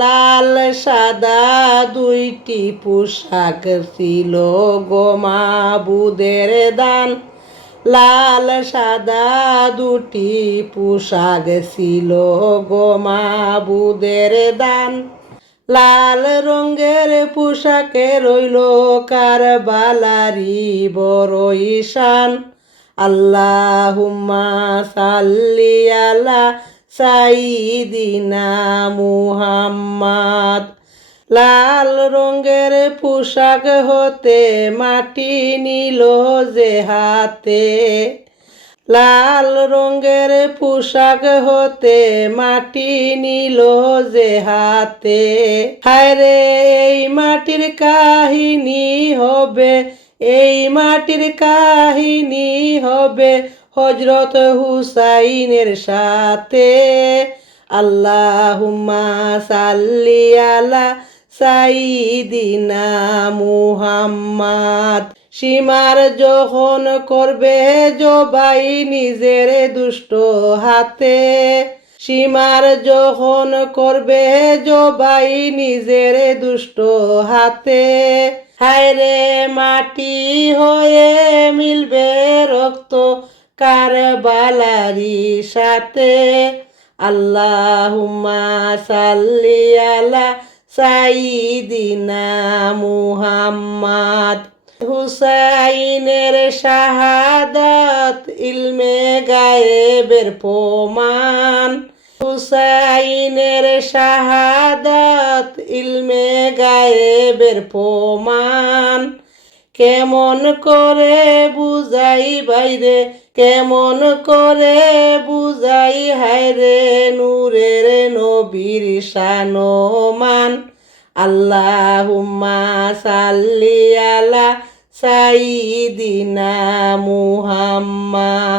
লাল সাদা দুইটি পোশাক ছিল গো মাবুদের দান। লাল সাদা দুটি পোশাক ছিল গো মাবুদের দান। লাল রঙের পোশাকে রইল কারবালারি বড়ই শান। আল্লাহুম্মা সাল্লি আলা সাইয়্যিদিনা মুহাম্মাদ। লাল রঙের পোশাক হতে মাটি নিল যে হাতে। লাল রঙের পোশাক হতে মাটি নিল যে হাতে। হায়রে এই মাটির কাহিনী হবে, এই মাটির কাহিনী হবে হযরত হুসাইনের সাথে। আল্লাহুম্মা সাল্লি আলা সাইয়্যিদিনা মুহাম্মাদ। সীমার যখন করবে জবাই নিজের দুষ্ট হাতে। সীমার যখন করবে জবাই নিজের দুষ্ট হাতে। হায়রে মাটি হয়ে মিলবে রক্ত কারবালারি সাথে। আল্লাহুম্মা সাল্লি আলা সাইয়্যিদিনা মুহাম্মাদ। হুসাইনের শাহাদাত ইলমে গায়েবের প্রমাণ। হুসাইনের শাহাদাত ইলমে গায়েবের প্রমাণ। কেমন করে বুঝাই বাইরে, কেমন করে বুঝাই হায়রে নূরের নবীর শানমান। আল্লাহুম্মা সাল্লি আলা সাইয়্যিদিনা মুহাম্মাদ।